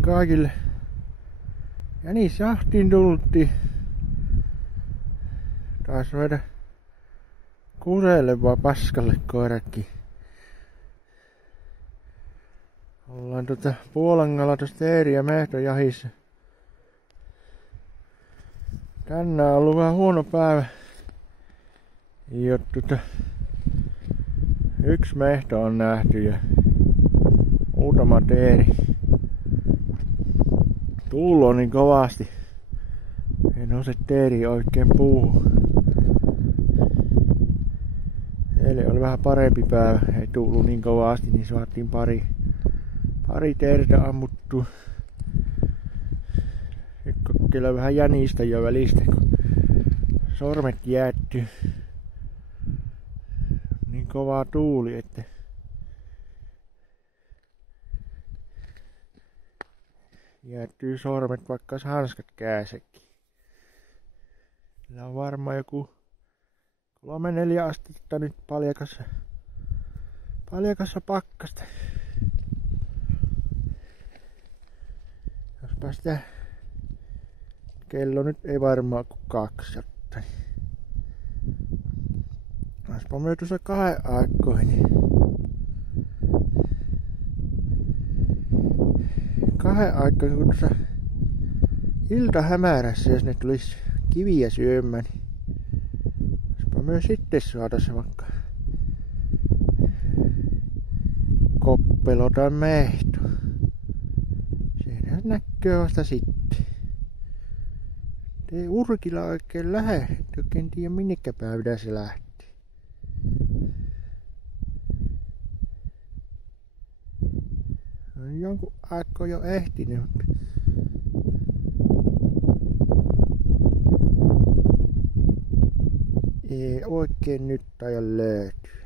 Tänään kaikille jänisjahtiin tultiin. Taas ruveta kuseelle vaan paskalle koirakin. Ollaan Puolangalla tuossa teeri- ja mehtojahissa. Tänään on ollut vähän huono päivä. Ja yksi mehto on nähty ja muutama teeri. Tuulo on niin kovasti. Ei nouse teeri oikein puuhun. Eilen oli vähän parempi päivä. Ei tuulu niin kovasti, niin saatiin pari teertä ammuttua. Nyt kokeillaan vähän jänistä jo välistä, kun sormet jäättyy. Niin kovaa tuuli, että jäättyy sormet, vaikka hanskat käänsäkin. Sillä on varmaan joku 3-4 astetta nyt paljakassa pakkasta. Jospa sitä kello nyt ei varmaan kuin 2 jotta. Jospa me tuossa 2 aikoihin. 2 aikoihin kun tuossa iltahämärässä, jos ne tulisi kiviä syömään, niin jospa me sitten saataisiin vaikka koppelo tai mehto. Siinähän näkyy vasta sitten. Ei urkilla oikein lähde, et oikein tiedä minnekä päivänä se lähti. On jonkun aikaa jo ehtinyt, mutta ei oikein nyt ajan löytyy.